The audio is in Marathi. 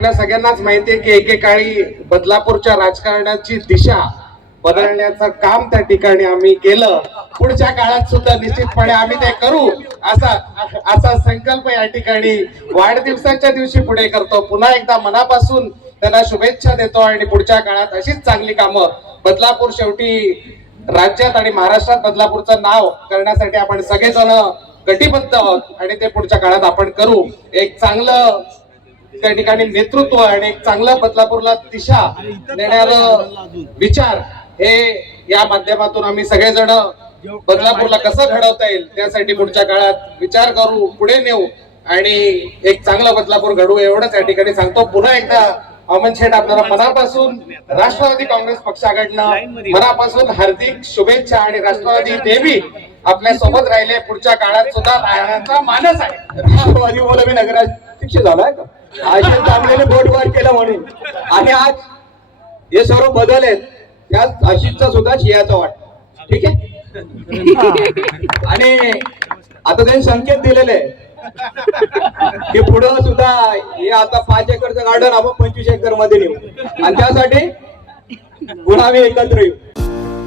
आपल्या सगळ्यांनाच माहिती आहे की एकेकाळी बदलापूरच्या राजकारणाची दिशा बदलण्याचं काम त्या ठिकाणी आम्ही केलं. पुढच्या काळात सुद्धा निश्चितपणे आम्ही ते करू असा असा संकल्प या ठिकाणी वाढदिवसाच्या दिवशी पुढे करतो. पुन्हा एकदा मनापासून त्यांना शुभेच्छा देतो आणि पुढच्या काळात अशीच चांगली कामं बदलापूर शेवटी राज्यात आणि महाराष्ट्रात बदलापूरचं नाव करण्यासाठी आपण सगळेजण कटिबद्ध आहोत आणि ते पुढच्या काळात आपण करू. एक चांगलं त्या ठिकाणी नेतृत्व आणि एक चांगलं बदलापूरला दिशा देणार विचार हे या माध्यमातून आम्ही सगळेजण बदलापूरला कसं घडवता येईल त्यासाठी पुढच्या काळात विचार करू पुढे नेऊ आणि एक चांगलं बदलापूर घडवू एवढंच या ठिकाणी सांगतो. पुन्हा एकदा अमन शेठ आपल्याला मनापासून राष्ट्रवादी काँग्रेस पक्षाकडनं मनापासून हार्दिक शुभेच्छा आणि राष्ट्रवादी नेहमी आपल्यासोबत राहिले पुढच्या काळात सुद्धा राहण्याचा मानस आहे. मी नगराध्यक्ष झालाय का? आशिष दामलेने बोटवर केलं म्हणून. आणि आज हे सर्व बदल आहेत त्यात आशिषचा सुद्धा शियाचा वाट. ठीक आहे? आणि आता त्यांनी संकेत दिलेले की पुढं सुद्धा हे आता पाच एकरचं गार्डन आपण पंचवीस एकरमध्ये नेऊ. आणि त्यासाठी पुन्हा आम्ही एकत्र येऊ.